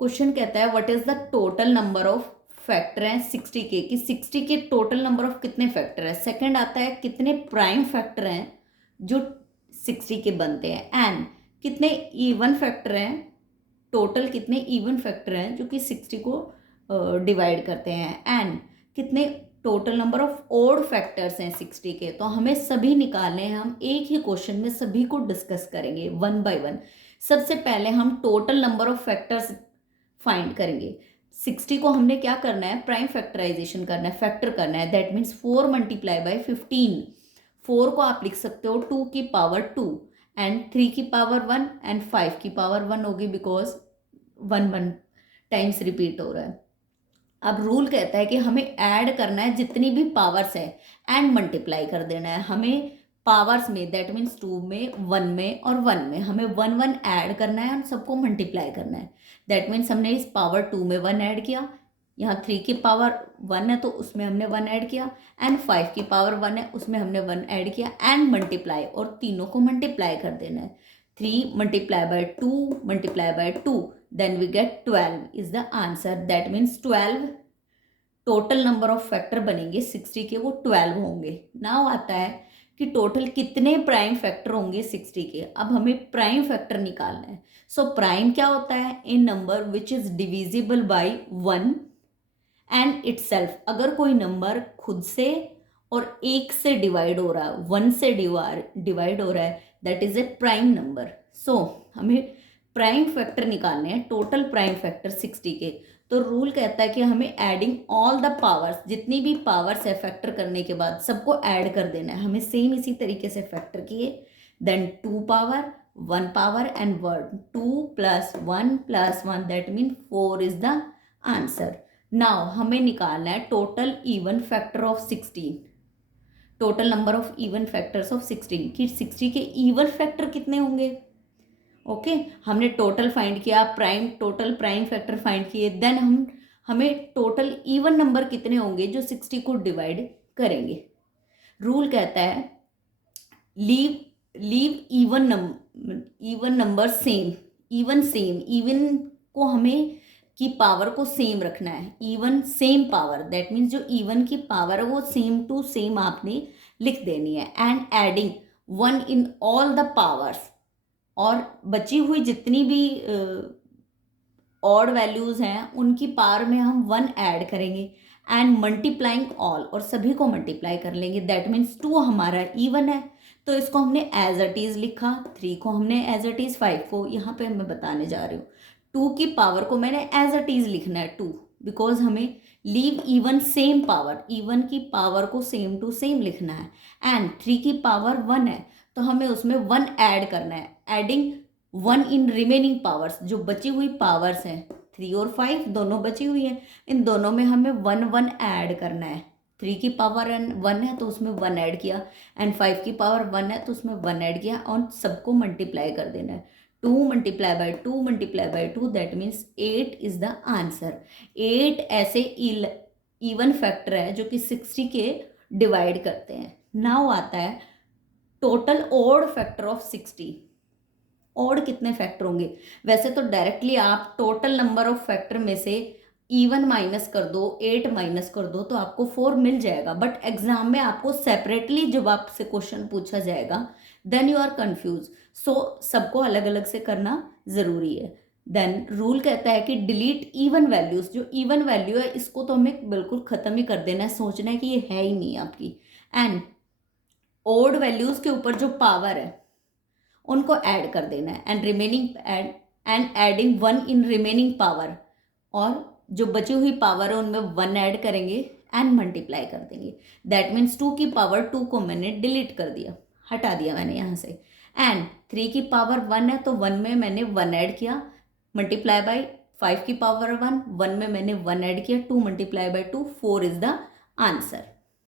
Question कहता है what is the total number of factor हैं 60 के, कि 60 के टोटल नंबर ऑफ कितने फैक्टर हैं। सेकंड आता है कितने प्राइम फैक्टर हैं जो 60 के बनते हैं, एंड कितने इवन फैक्टर हैं, टोटल कितने इवन फैक्टर हैं जो कि 60 को डिवाइड करते हैं, एंड कितने total number of odd factors हैं 60 के। तो हमें सभी निकालने हैं, हम एक ही क्वेश्चन में सभी को डिस्कस करेंगे वन बाय वन। सबसे पहले हम total number of factors find करेंगे। 60 को हमने क्या करना है, प्राइम फैक्टराइजेशन करना है, फैक्टर करना है। That means 4 multiply by 15। 4 को आप लिख सकते हो 2 की पावर 2, एंड 3 की पावर 1, एंड 5 की पावर 1 होगी, बिकॉज 1 टाइम्स रिपीट हो रहा है। अब रूल कहता है कि हमें ऐड करना है जितनी भी पावर्स है एंड मल्टीप्लाई कर देना है। हमें पावर्स में, दैट मीन्स 2 में, 1 में और 1 में हमें 1 1 ऐड करना है और सबको मल्टीप्लाई करना है। दैट मीन्स हमने इस पावर 2 में 1 ऐड किया, यहाँ 3 की पावर 1 है तो उसमें हमने 1 ऐड किया, एंड 5 की पावर 1 है उसमें हमने 1 ऐड किया, एंड मल्टीप्लाई, और तीनों को मल्टीप्लाई कर देना है। 3 multiply by 2 multiply by 2, then we get 12 is the answer. That means 12 total number of factor बनेंगे 60 के, वो 12 होंगे। नाउ आता है कि टोटल कितने प्राइम फैक्टर होंगे 60 के। अब हमें प्राइम फैक्टर निकालना है। सो प्राइम क्या होता है, a number which is divisible by 1 and itself. अगर कोई नंबर खुद से और एक से डिवाइड हो रहा है, 1 से डिवाइड हो रहा है, that is a prime number. So हमें प्राइम फैक्टर निकालने हैं, टोटल प्राइम फैक्टर 60 के। तो रूल कहता है कि हमें एडिंग ऑल द पावर्स, जितनी भी पावर्स है फैक्टर करने के बाद सबको ऐड कर देना है। हमें सेम इसी तरीके से फैक्टर किए, then 2 power 1 power and word 2 plus 1 plus 1, that mean 4 is the answer. Now हमें निकालना है total even factor of 16, total number of even factors of 16, कि 60 के इवन फैक्टर कितने होंगे। ओके हमने टोटल फाइंड किया, टोटल प्राइम फैक्टर फाइंड किए, देन हमें टोटल इवन नंबर कितने होंगे जो 60 को डिवाइड करेंगे। रूल कहता है leave even number same, even को हमें की पावर को सेम रखना है, even same power. That means जो इवन की पावर है वो सेम टू सेम आपने लिख देनी है, and adding 1 in all the powers, और बची हुई जितनी भी ऑड वैल्यूज हैं उनकी पावर में हम 1 ऐड करेंगे, एंड मल्टीप्लाइंग ऑल, और सभी को मल्टीप्लाई कर लेंगे। दैट मीन्स 2 हमारा इवन है तो इसको हमने एज इट इज लिखा, 3 को हमने एज इट इज, 5 को यहाँ पे मैं बताने जा रही हूँ 2 की पावर को मैंने एज इट इज लिखना है 2, बिकॉज हमें leave even same power, even की पावर को सेम टू सेम लिखना है, एंड 3 की पावर 1 है तो हमें उसमें 1 ऐड करना है, एडिंग 1 इन रिमेनिंग पावर्स, जो बची हुई पावर्स हैं 3 और 5 दोनों बची हुई हैं, इन दोनों में हमें 1 1 ऐड करना है। 3 की पावर 1 है तो उसमें 1 ऐड किया, एंड 5 की पावर 1 है तो उसमें 1 ऐड किया, और सबको मल्टीप्लाई कर देना है। 2 multiply by 2 multiply by 2, that means 8 is the answer. 8 ऐसे इवन फैक्टर है जो कि 60 के डिवाइड करते हैं। नाउ आता है total odd factor of 60। Odd कितने फैक्टर होंगे, वैसे तो डायरेक्टली आप टोटल नंबर ऑफ फैक्टर में से इवन माइनस कर दो, 8 माइनस कर दो तो आपको 4 मिल जाएगा, बट एग्जाम में आपको सेपरेटली जब आपसे क्वेश्चन पूछा जाएगा देन यू आर कंफ्यूज। सो सबको अलग अलग से करना जरूरी है। देन रूल कहता है कि डिलीट इवन वैल्यूज, जो इवन वैल्यू है इसको तो हमें बिल्कुल खत्म ही कर देना है, सोचना है कि ये है ही नहीं आपकी, एंड ओड वैल्यूज के ऊपर जो पावर है उनको ऐड कर देना है, and adding 1 in remaining power, और जो बची हुई पावर है उनमें 1 ऐड करेंगे एंड मल्टीप्लाई कर देंगे। दैट मीन्स 2 की पावर 2 को मैंने डिलीट कर दिया, हटा दिया मैंने यहाँ से, एंड 3 की पावर 1 है तो 1 में मैंने 1 ऐड किया, मल्टीप्लाई बाय 5 की पावर 1 में मैंने 1 ऐड किया, 2 multiply by 2, 4 is the answer.